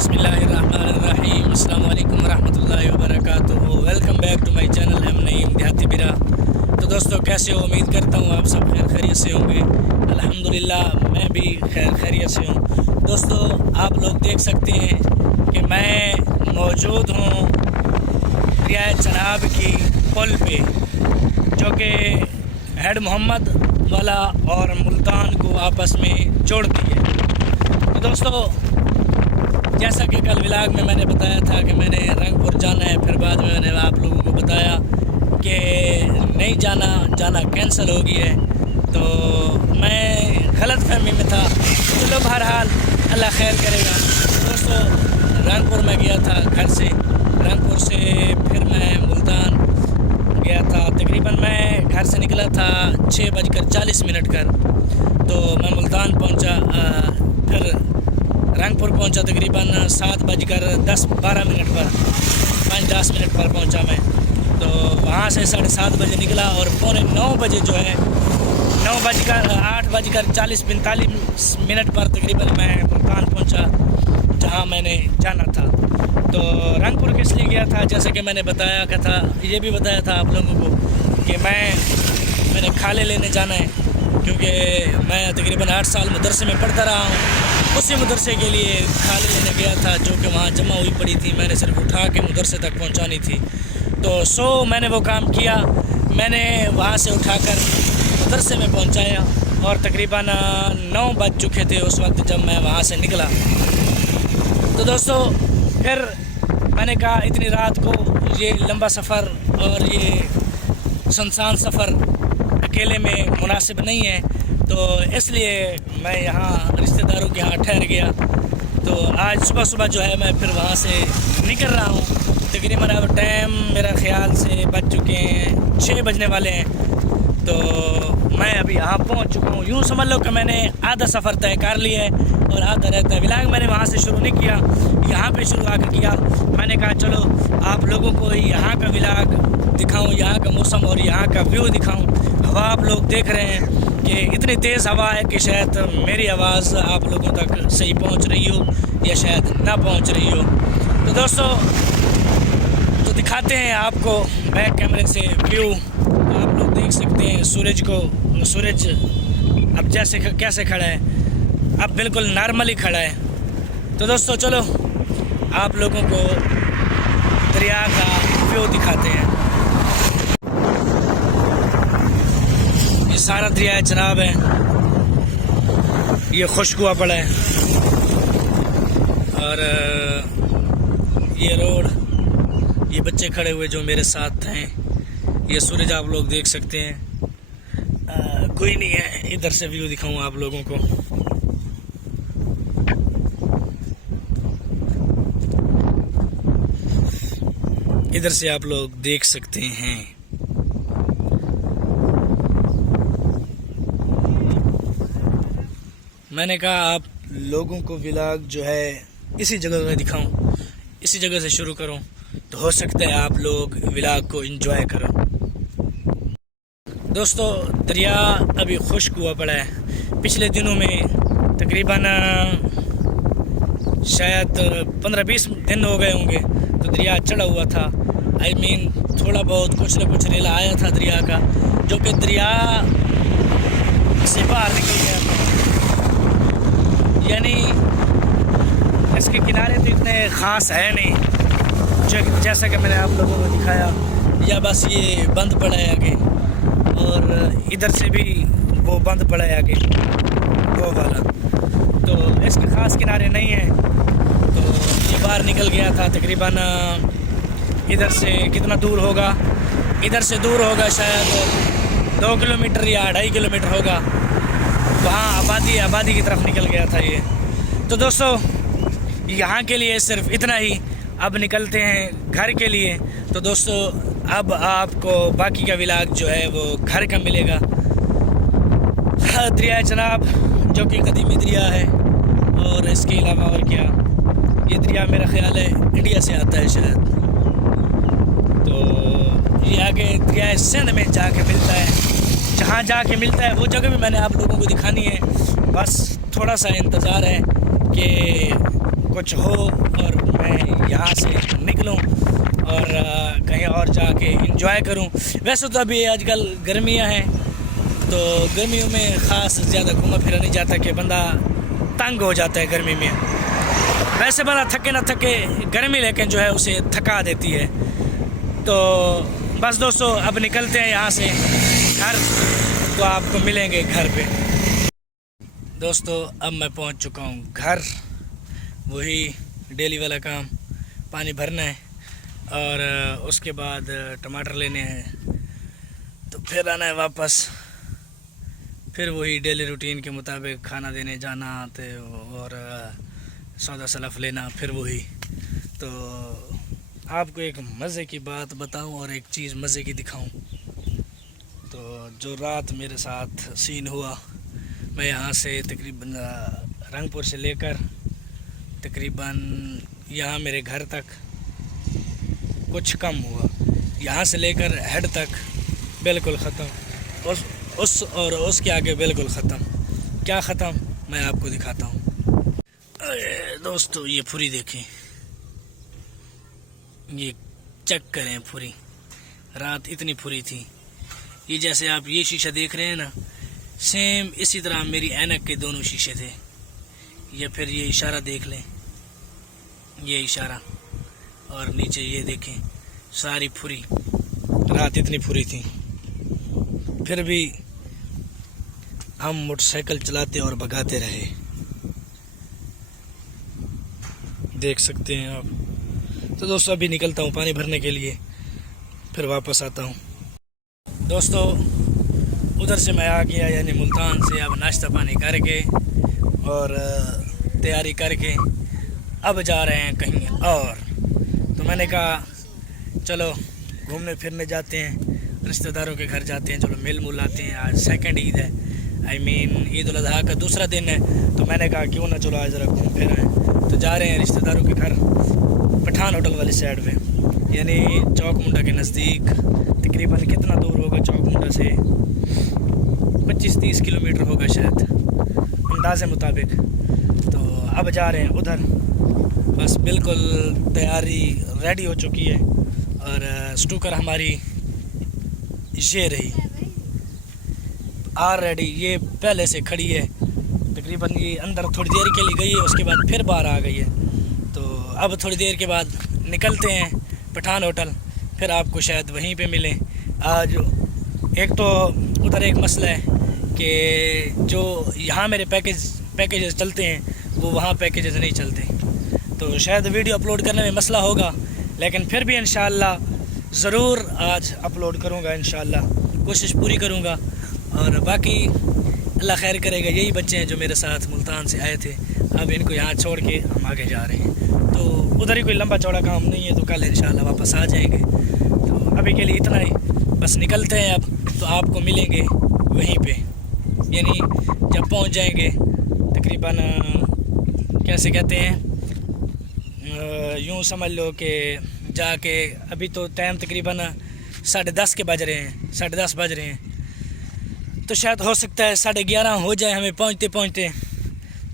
बिस्मिल्लाहिर्रहमानिर्रहीम। अस्सलाम वालेकुम रहमतुल्लाहि व बरकातुहू। Welcome back to my channel M Naeem Dehati Bira. तो दोस्तों कैसे हो? उम्मीद करता हूँ आप सब खैरियत से होंगे। अल्हम्दुलिल्लाह मैं भी खैरियत से हूँ। दोस्तों आप लोग देख सकते हैं कि मैं मौजूद हूँ दरिया चनाब की पुल पे, जो कि हेड मोहम्मद वाला और मुल्तान को आपस में जोड़ती है। तो दोस्तों जैसा कि कल व्लॉग में मैंने बताया था कि मैंने रंगपुर जाना है, फिर बाद में मैंने आप लोगों को बताया कि नहीं जाना कैंसिल हो गई है। तो मैं गलत फहमी में था। चलो बहरहाल अल्लाह खैर करेगा। दोस्तों रंगपुर में गया था घर से, रंगपुर से फिर मैं मुल्तान गया था। तकरीबन मैं घर से निकला था 6:40 कर, तो मैं मुल्तान पहुंचा, फिर रंगपुर पहुंचा तकरीबन 7:10-12 पर, 5-10 मिनट पर पहुंचा मैं। तो वहाँ से 7:30 बजे निकला और पौने 9 बजे जो है 8:40-45 पर तकरीबन मैं मुल्तान पहुंचा, जहाँ मैंने जाना था। तो रंगपुर किस लिए गया था, जैसे कि मैंने बताया कि था, ये भी बताया था आप लोगों को कि मैंने खाले लेने जाना है, क्योंकि मैं तकरीबन 8 साल मदरसे में पढ़ता रहा हूँ। उसी मदरसे के लिए खाले लेने गया था, जो कि वहाँ जमा हुई पड़ी थी, मैंने सिर्फ उठा के मदरसे तक पहुँचानी थी। तो मैंने वो काम किया, मैंने वहाँ से उठाकर मदरसे में पहुँचाया और तकरीबन 9 बज चुके थे उस वक्त जब मैं वहाँ से निकला। तो दोस्तों फिर मैंने कहा इतनी रात को ये लंबा सफ़र और ये सुनसान सफ़र अकेले में मुनासिब नहीं है, तो इसलिए मैं यहाँ रिश्तेदारों के यहाँ ठहर गया। तो आज सुबह जो है मैं फिर वहाँ से निकल रहा हूँ। तकरीबन अब टाइम मेरा ख़्याल से बज चुके हैं 6 बजने वाले हैं। तो मैं अभी यहाँ पहुँच चुका हूँ। यूँ समझ लो कि मैंने आधा सफ़र तय कर लिया है और आधा रहता है। व्लॉग मैंने वहाँ से शुरू नहीं किया, यहाँ पे शुरू आकर किया। मैंने कहा चलो आप लोगों को यहाँ का व्लॉग दिखाऊँ, यहाँ का मौसम और यहाँ का व्यू दिखाऊँ। हवा आप लोग देख रहे हैं कि इतनी तेज़ हवा है कि शायद मेरी आवाज़ आप लोगों तक सही पहुंच रही हो या शायद ना पहुंच रही हो। तो दोस्तों तो दिखाते हैं आपको बैक कैमरे से व्यू। तो आप लोग देख सकते हैं सूरज अब जैसे कैसे खड़ा है, अब बिल्कुल नॉर्मली खड़ा है। तो दोस्तों चलो आप लोगों को दरिया का व्यू दिखाते हैं। ये सारा दरिया चनाब है, ये खुश्क हुआ पड़ा है और ये रोड, ये बच्चे खड़े हुए जो मेरे साथ हैं, ये सूरज आप लोग देख सकते हैं। कोई नहीं है, इधर से व्यू दिखाऊं आप लोगों को। इधर से आप लोग देख सकते हैं। मैंने कहा आप लोगों को व्लॉग जो है इसी जगह में दिखाऊं, इसी जगह से शुरू करूं, तो हो सकता है आप लोग व्लॉग को एंजॉय करो। दोस्तों दरिया अभी खुश्क हुआ पड़ा है। पिछले दिनों में तकरीबन शायद 15-20 दिन हो गए होंगे, तो दरिया चढ़ा हुआ था। थोड़ा बहुत कुछ न कुछ रेला आया था दरिया का, जो कि दरिया से बाहर निकल गया था। यानी इसके किनारे तो इतने ख़ास है नहीं, जैसा कि मैंने आप लोगों को दिखाया, या बस ये बंद पड़ा है आगे, और इधर से भी वो बंद पड़ा है आगे वो वाला। तो इसके ख़ास किनारे नहीं है। तो ये बाहर निकल गया था तकरीबन, इधर से कितना दूर होगा, इधर से दूर होगा शायद 2 किलोमीटर या 2.5 किलोमीटर होगा। वहाँ आबादी की तरफ निकल गया था ये। तो दोस्तों यहाँ के लिए सिर्फ इतना ही। अब निकलते हैं घर के लिए। तो दोस्तों अब आपको बाकी का व्लॉग जो है वो घर का मिलेगा। दरिया चनाब जो कि कदीमी दरिया है, और इसके अलावा और क्या, ये दरिया मेरा ख्याल है इंडिया से आता है शायद। तो ये आगे दरिया सिंध में जाके मिलता है, जहाँ जाके मिलता है वो जगह भी मैंने आप लोगों को दिखानी है। बस थोड़ा सा इंतज़ार है कि कुछ हो और मैं यहाँ से निकलूँ और कहीं और जाके इंजॉय करूँ। वैसे तो अभी आजकल गर्मियाँ हैं, तो गर्मियों में ख़ास ज़्यादा घूमा फिरा नहीं जाता कि बंदा तंग हो जाता है गर्मी में। वैसे बंदा थके ना थके, गर्मी लेकिन जो है उसे थका देती है। तो बस दोस्तों अब निकलते हैं यहाँ से घर, तो आपको मिलेंगे घर पे। दोस्तों अब मैं पहुँच चुका हूँ घर, वही डेली वाला काम, पानी भरना है और उसके बाद टमाटर लेने हैं, तो फिर आना है वापस, फिर वही डेली रूटीन के मुताबिक खाना देने जाना तो और सौदा सलफ लेना, फिर वही। तो आपको एक मज़े की बात बताऊं और एक चीज़ मज़े की दिखाऊं। तो जो रात मेरे साथ सीन हुआ, मैं यहाँ से तकरीबन रंगपुर से लेकर तकरीबन यहाँ मेरे घर तक कुछ कम हुआ, यहाँ से लेकर हेड तक बिल्कुल ख़त्म, उस और उसके आगे बिल्कुल ख़त्म। क्या ख़त्म मैं आपको दिखाता हूँ। दोस्तों ये फुरी देखें, ये चेक करें फुरी, रात इतनी फुरी थी। ये जैसे आप ये शीशा देख रहे हैं ना, सेम इसी तरह मेरी ऐनक के दोनों शीशे थे। या फिर ये इशारा देख लें, ये इशारा, और नीचे ये देखें सारी फुरी, रात इतनी फुरी थी। फिर भी हम मोटरसाइकिल चलाते और भगाते रहे, देख सकते हैं आप। तो दोस्तों अभी निकलता हूँ पानी भरने के लिए, फिर वापस आता हूँ। दोस्तों उधर से मैं आ गया, यानी मुल्तान से। अब नाश्ता पानी करके और तैयारी करके अब जा रहे हैं कहीं और। तो मैंने कहा चलो घूमने फिरने जाते हैं, रिश्तेदारों के घर जाते हैं, चलो मिल मुल आते हैं। आज सेकंड ईद है, आई मीन ईद उल अज़हा का दूसरा दिन है। तो मैंने कहा क्यों ना चलो आज ज़रा घूम फिर आएँ। तो जा रहे हैं रिश्तेदारों के घर, पठान होटल वाली साइड पे, यानी चौक मुंडा के नज़दीक। तकरीबन कितना दूर होगा चौक मुंडा से, 25-30 किलोमीटर होगा शायद अंदाज़े मुताबिक। तो अब जा रहे हैं उधर, बस बिल्कुल तैयारी रेडी हो चुकी है और स्टूकर हमारी ये रही ऑलरेडी, ये पहले से खड़ी है। तकरीबन ये अंदर थोड़ी देर के लिए गई है, उसके बाद फिर बाहर आ गई है। तो अब थोड़ी देर के बाद निकलते हैं पठान होटल, फिर आपको शायद वहीं पे मिलें। आज एक तो उधर एक मसला है कि जो यहाँ मेरे पैकेजेस चलते हैं वो वहाँ पैकेजेस नहीं चलते, तो शायद वीडियो अपलोड करने में मसला होगा, लेकिन फिर भी इंशाअल्लाह ज़रूर आज अपलोड करूँगा, इंशाअल्लाह कोशिश पूरी करूँगा। और बाकी अल्लाह खैर करेगा। यही बच्चे हैं जो मेरे साथ मुल्तान से आए थे, अब इनको यहाँ छोड़ के हम आगे जा रहे हैं। तो उधर ही कोई लंबा चौड़ा काम नहीं है, तो कल इंशाअल्लाह वापस आ जाएंगे। तो अभी के लिए इतना ही, बस निकलते हैं अब, तो आपको मिलेंगे वहीं पे, यानी जब पहुँच जाएंगे तकरीबन कैसे कहते हैं, यूँ समझ लो कि जाके, अभी तो टाइम तकरीबन 10:30 के बज रहे हैं, 10:30 बज रहे हैं, तो शायद हो सकता है 11:30 हो जाए हमें पहुँचते पहुँचते।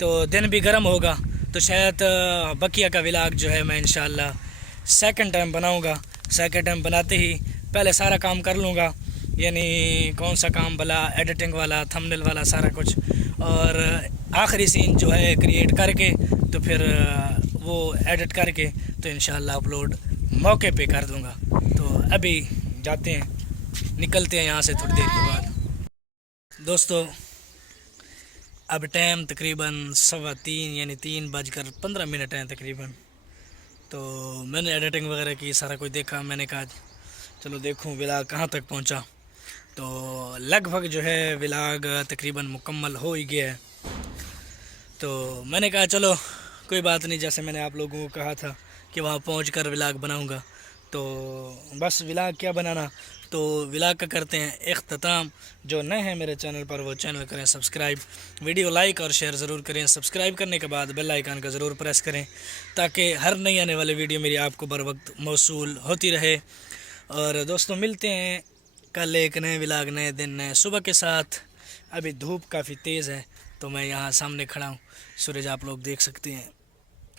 तो दिन भी गर्म होगा, तो शायद बकिया का व्लॉग जो है मैं इंशाअल्लाह सेकंड टाइम बनाऊंगा। सेकंड टाइम बनाते ही पहले सारा काम कर लूँगा, यानी कौन सा काम भला, एडिटिंग वाला, थंबनेल वाला, सारा कुछ, और आखिरी सीन जो है क्रिएट करके तो फिर वो एडिट करके तो इंशाअल्लाह अपलोड मौके पे कर दूँगा। तो अभी जाते हैं, निकलते हैं यहाँ से थोड़ी देर के बाद। दोस्तों अब टाइम तकरीबन 3:15 यानी 3:15 है तकरीबन। तो मैंने एडिटिंग वगैरह की, सारा कुछ देखा, मैंने कहा चलो देखूं व्लॉग कहाँ तक पहुँचा। तो लगभग जो है व्लॉग तकरीबन मुकम्मल हो ही गया है। तो मैंने कहा चलो कोई बात नहीं, जैसे मैंने आप लोगों को कहा था कि वहाँ पहुँचकर व्लॉग बनाऊँगा, तो बस व्लॉग क्या बनाना, तो व्लॉग का करते हैं इख्तिताम। जो नए हैं मेरे चैनल पर वो चैनल करें सब्सक्राइब, वीडियो लाइक और शेयर ज़रूर करें। सब्सक्राइब करने के बाद बेल आइकन का ज़रूर प्रेस करें, ताकि हर नई आने वाली वीडियो मेरी आपको बर वक्त मौसूल होती रहे। और दोस्तों मिलते हैं कल एक नए व्लॉग, नए दिन, नए सुबह के साथ। अभी धूप काफ़ी तेज़ है, तो मैं यहाँ सामने खड़ा हूँ, सूरज आप लोग देख सकते हैं,